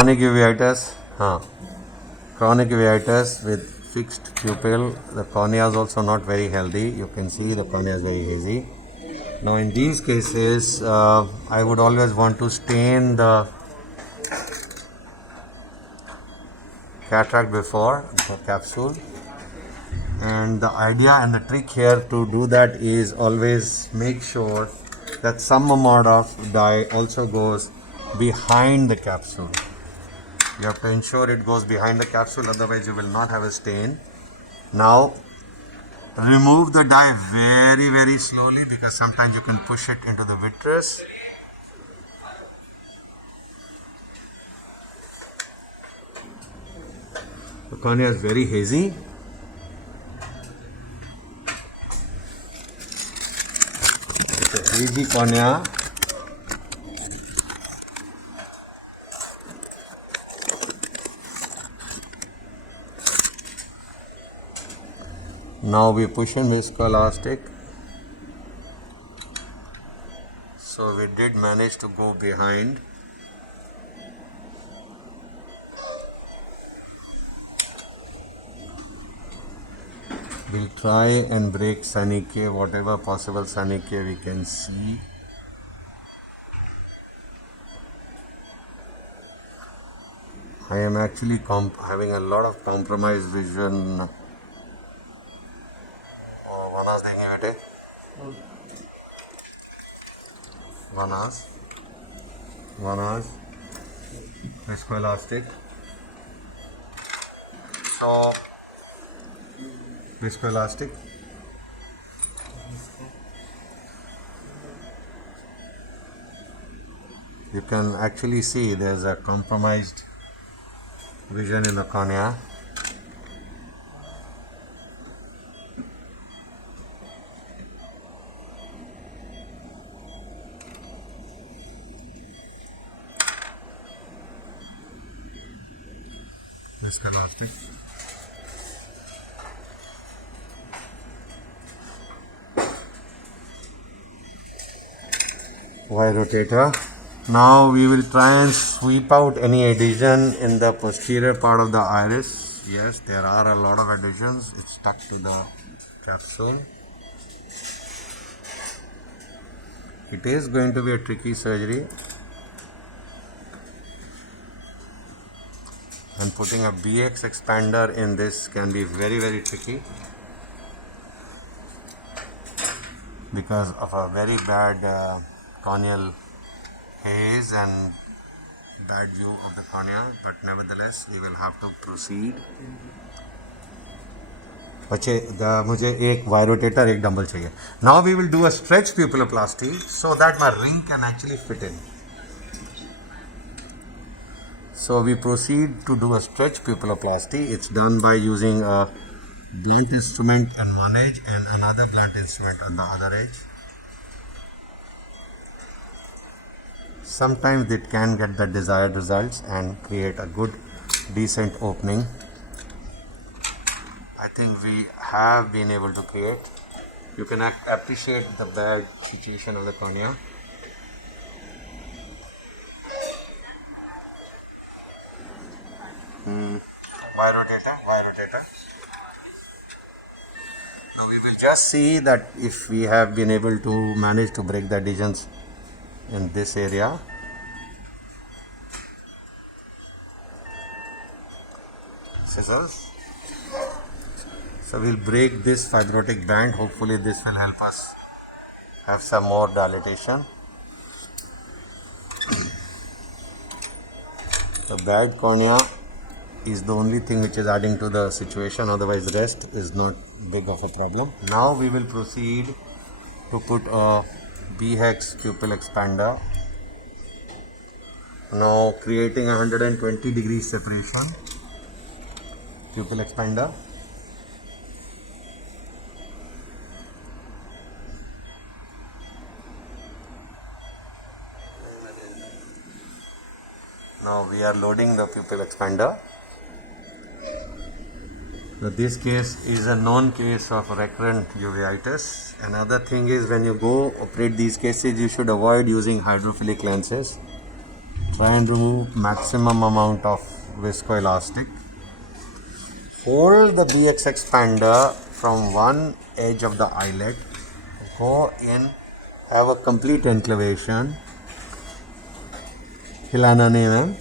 chronic uveitis. Chronic uveitis with fixed pupil. The cornea is also not very healthy. You can see the cornea is very hazy. Now in these cases, I would always want to stain the cataract before the capsule. And the idea and the trick here to do that is always make sure that some amount of dye also goes behind the capsule. You have to ensure it goes behind the capsule, otherwise you will not have a stain. Now remove the dye very, very slowly, because sometimes you can push it into the vitreous. The cornea is very hazy. It's a hazy cornea. Now we push in viscoelastic. So we did manage to go behind. We'll try and break Sanique, whatever possible Sanique we can see. I am actually having a lot of compromised vision. One hours viscoelastic. So viscoelastic. You can actually see there's a compromised vision in the cornea. Viscoelastic. Y rotator. Now we will try and sweep out any adhesion in the posterior part of the iris. Yes, there are a lot of adhesions. It's stuck to the capsule. It is going to be a tricky surgery. And putting a BX expander in this can be very, very tricky because of a very bad corneal haze and bad view of the cornea, but nevertheless we will have to proceed. मुझे एक Y rotator, एक dumbbell चाहिए. Now we will do a stretch pupilloplasty so that my ring can actually fit in. So we proceed to do a stretch pupilloplasty. It's done by using a blunt instrument on one edge and another blunt instrument on the other edge. Sometimes it can get the desired results and create a good, decent opening. I think we have been able to create. You can appreciate the bad situation of the cornea. Y rotator. Now we will just see that if we have been able to manage to break the adhesions in this area. Scissors. So we'll break this fibrotic band. Hopefully this will help us have some more dilatation. The bad cornea is the only thing which is adding to the situation, otherwise the rest is not big of a problem. Now we will proceed to put a B-hex pupil expander. Now creating a 120 degree separation. Pupil expander. Now we are loading the pupil expander. Now this case is a known case of recurrent uveitis. Another thing is when you go operate these cases, you should avoid using hydrophilic lenses. Try and remove maximum amount of viscoelastic. Hold the BX expander from one edge of the eyelet. Go in, have a complete enclavation. Hilana nahi hai.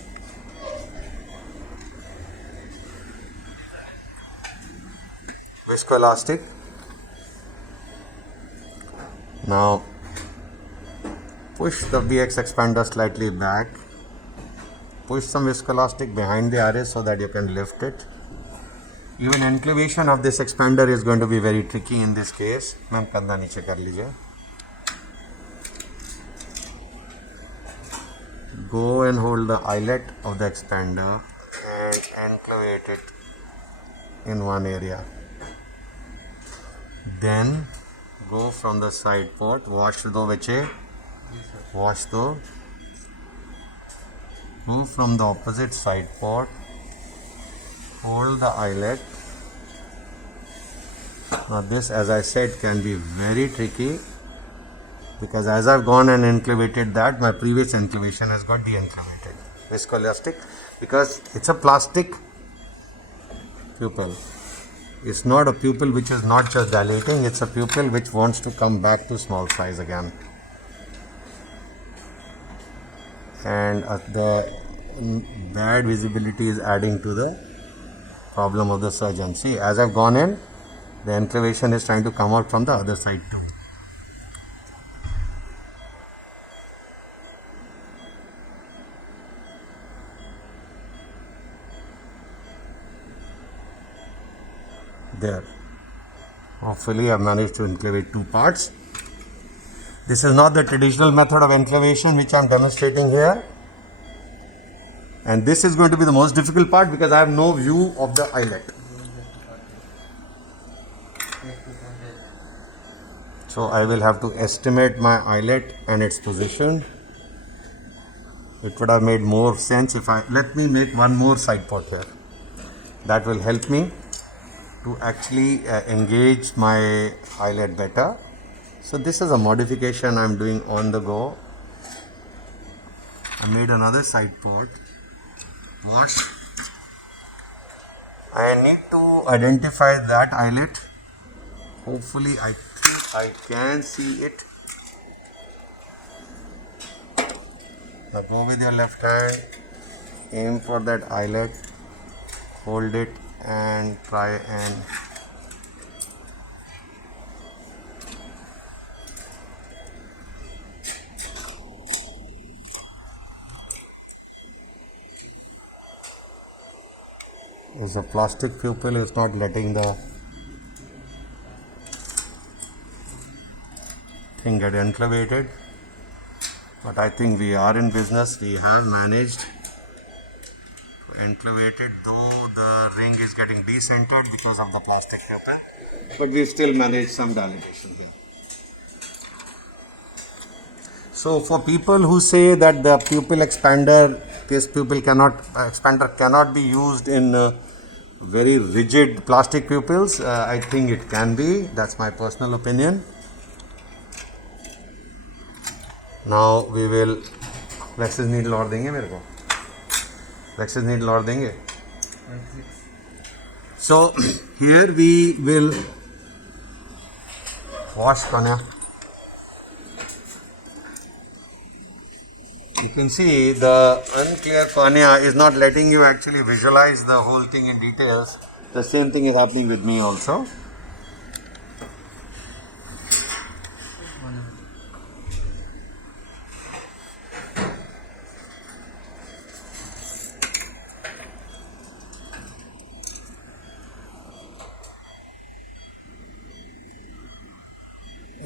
Viscoelastic. Now push the BX expander slightly back. Push some viscoelastic behind the iris so that you can lift it. Even enclavation of this expander is going to be very tricky in this case. Ma'am, kanda niche kar lijiye. Go and hold the eyelet of the expander and enclavate it in one area. Then go from the side port. Wash do bache. Wash do. Move from the opposite side port. Hold the eyelet. Now this, as I said, can be very tricky because as I've gone and enclavated that, my previous enclavation has got de-enclavated. Viscoelastic, because it's a plastic pupil. It's not a pupil which is not just dilating, it's a pupil which wants to come back to small size again. And the bad visibility is adding to the problem of the surgeon. See, as I've gone in, the enclavation is trying to come out from the other side too. There. Hopefully I've managed to enclavate two parts. This is not the traditional method of enclavation which I'm demonstrating here. And this is going to be the most difficult part because I have no view of the eyelet. So I will have to estimate my eyelet and its position. It would have made more sense if let me make one more side port here. That will help me to actually engage my eyelet better. So this is a modification I'm doing on the go. I made another side port. Wash. I need to identify that eyelet. Hopefully I think I can see it. Now go with your left hand, aim for that eyelet, hold it and try and is a plastic pupil is not letting the thing get enclavated, but I think we are in business. We have managed to enclavate it, though the ring is getting decentered because of the plastic pupil, but we've still managed some dilatation here. So for people who say that the pupil expander, this pupil expander cannot be used in very rigid plastic pupils, I think it can be. That's my personal opinion. Now we will Lexis needle और देंगे मेरे को. Lexis needle और देंगे. So here we will wash cornea. You can see the unclear cornea is not letting you actually visualize the whole thing in details. The same thing is happening with me also.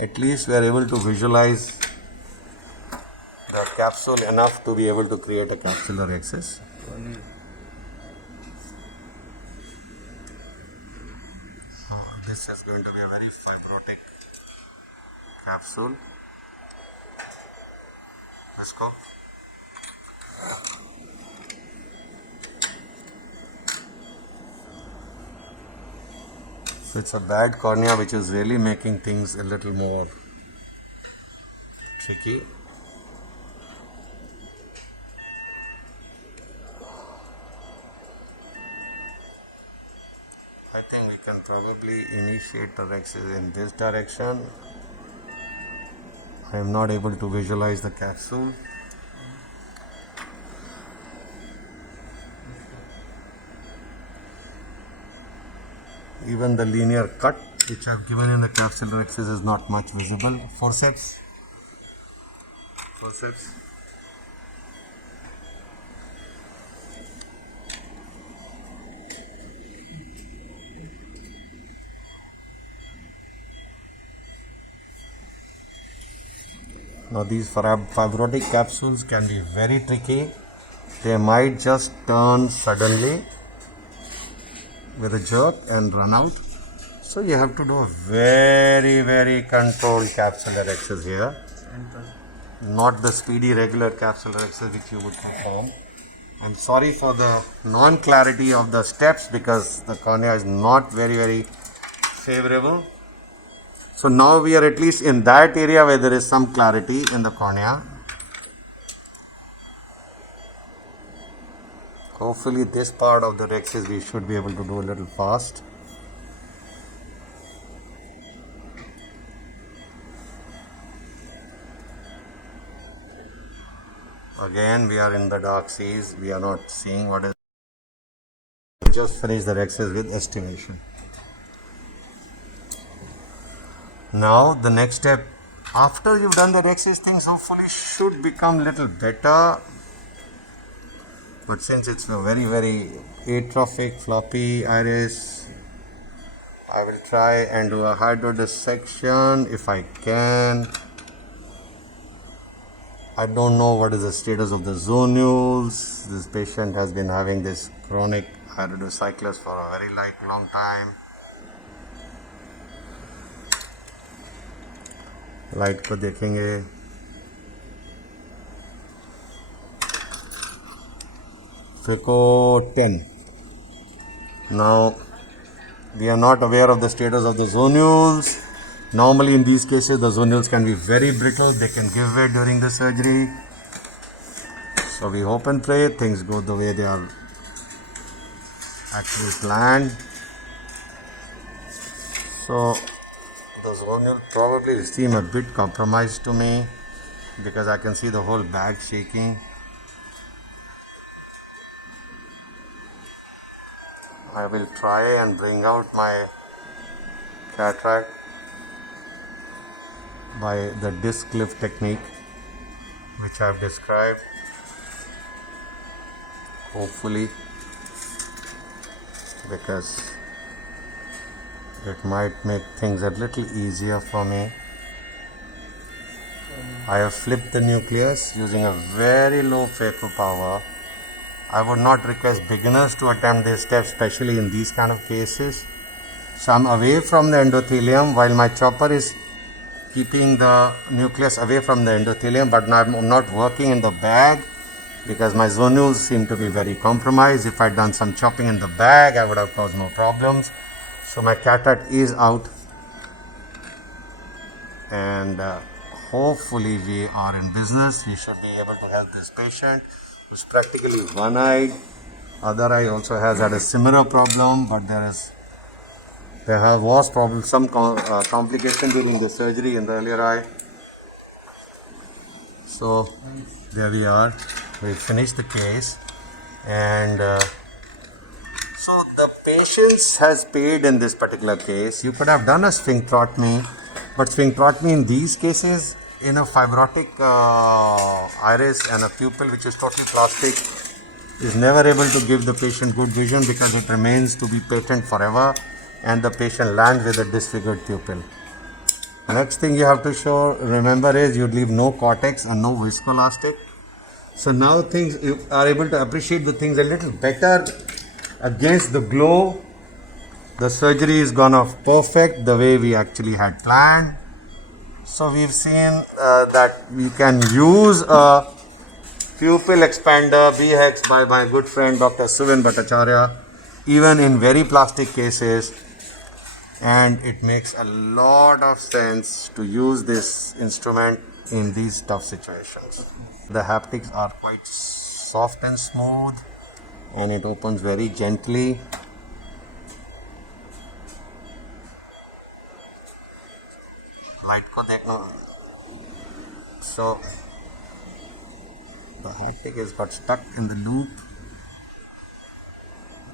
At least we are able to visualize the capsule enough to be able to create a Capsulorhexis. This is going to be a very fibrotic capsule. Let's go. So it's a bad cornea which is really making things a little more tricky. think we can probably initiate the rexes in this direction. I am not able to visualize the capsule. Even the linear cut which I have given in the Capsulorhexis is not much visible. Forceps. Now these fibrotic capsules can be very tricky. They might just turn suddenly with a jerk and run out. So you have to do a very controlled Capsulorhexis here. Not the speedy regular Capsulorhexis which you would perform. I'm sorry for the non-clarity of the steps because the cornea is not very favorable. So now we are at least in that area where there is some clarity in the cornea. Hopefully this part of the rexis we should be able to do a little fast. Again we are in the dark seas, we are not seeing what is. We just finish the rexis with estimation. Now the next step, after you've done the rexis, things hopefully should become little better. But since it's a very atrophic floppy iris, I will try and do a hydrodissection if I can. I don't know what is the status of the zonules. This patient has been having this chronic iridocyclus for a very long time. Light को देखेंगे. Phaco 10. Now we are not aware of the status of the zonules. Normally in these cases the zonules can be very brittle, they can give way during the surgery. So we hope and pray things go the way they are actually planned. So the zonule probably seem a bit compromised to me because I can see the whole bag shaking. I will try and bring out my cataract by the disc lift technique which I have described. Hopefully, because it might make things a little easier for me. I have flipped the nucleus using a very low phaco power. I would not request beginners to attempt this step, especially in these kind of cases. So I'm away from the endothelium while my chopper is keeping the nucleus away from the endothelium, but I'm not working in the bag because my zonules seem to be very compromised. If I had done some chopping in the bag, I would have caused no problems. So my cataract is out, and hopefully we are in business. We should be able to help this patient who's practically one-eyed. Other eye also has had a similar problem, but there was probably some complication during the surgery in the earlier eye. So there we are. We finished the case, and so the patient has paid in this particular case. You could have done a sphincterotomy, but sphincterotomy in these cases, in a fibrotic iris and a pupil which is totally plastic, is never able to give the patient good vision because it remains to be patent forever and the patient lands with a disfigured pupil. The next thing you have to remember is you leave no cortex and no viscoelastic. So now you are able to appreciate the things a little better against the glow. The surgery is gone off perfect the way we actually had planned. So we've seen that we can use a Pupil Expander BX by my good friend Dr. Suvin Bhattacharya even in very plastic cases, and it makes a lot of sense to use this instrument in these tough situations. The haptics are quite soft and smooth, and it opens very gently. Light को देखना. So the haptic is got stuck in the loop.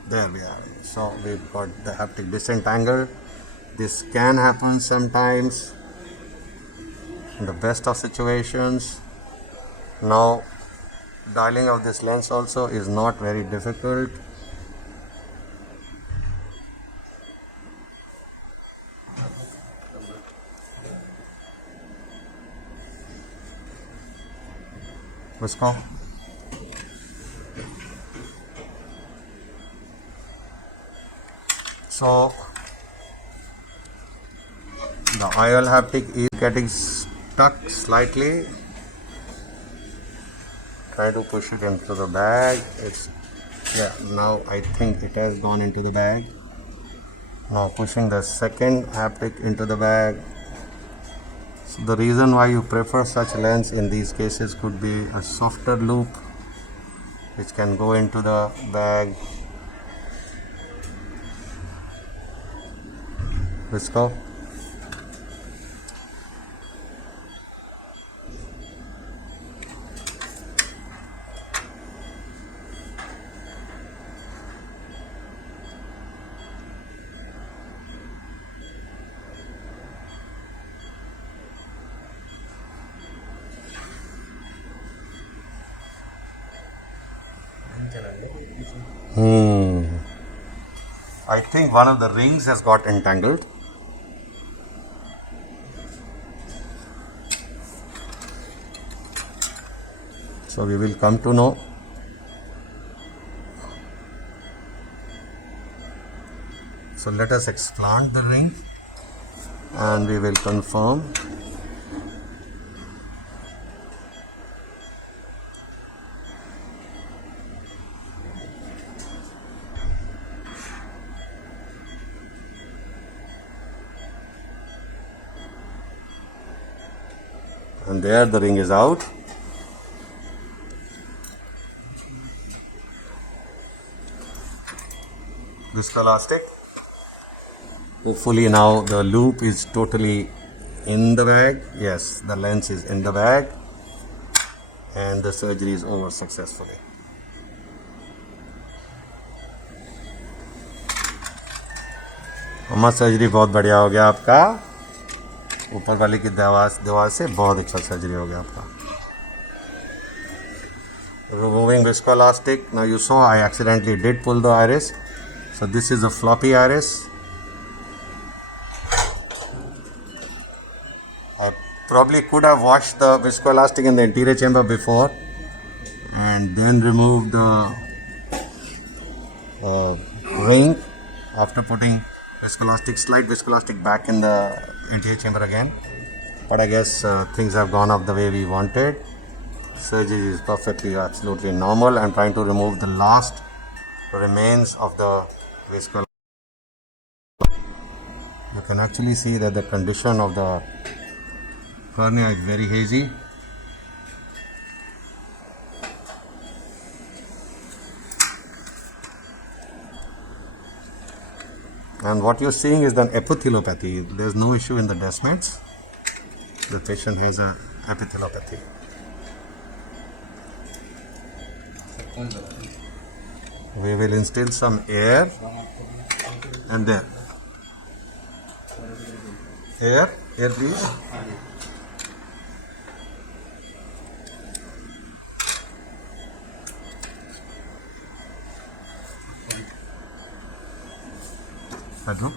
There we are. So we've got the haptic disentangled. This can happen sometimes in the best of situations. Now dialing of this lens also is not very difficult. Visco. So the IOL haptic is getting stuck slightly. Try to push it into the bag. Now I think it has gone into the bag. Now pushing the second haptic into the bag. So the reason why you prefer such lens in these cases could be a softer loop which can go into the bag. Visco. I think one of the rings has got entangled. So we will come to know. So let us explant the ring and we will confirm. And there the ring is out. Viscoelastic. Hopefully now the loop is totally in the bag. Yes, the lens is in the bag and the surgery is over successfully. अम्मा surgery बहुत बढ़िया हो गया आपका. ऊपर वाले की दवा से बहुत अच्छा सर्जरी हो गया आपका. Removing viscoelastic. Now you saw I accidentally did pull the iris. So this is a floppy iris. I probably could have washed the viscoelastic in the anterior chamber before and then removed the ring after putting slight viscoelastic back in the anterior chamber again. But I guess things have gone off the way we wanted. Surgery is perfectly, absolutely normal. I'm trying to remove the last remains of the viscoelastic. You can actually see that the condition of the cornea is very hazy. And what you're seeing is an epithelopathy. There's no issue in the desmids. The patient has an epithelopathy. We will instill some air and then air please. Bedroom.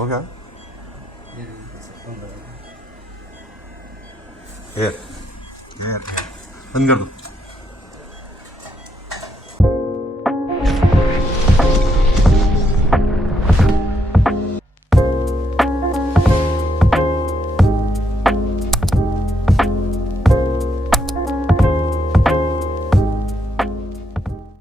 Okay. Air. बंद कर दो.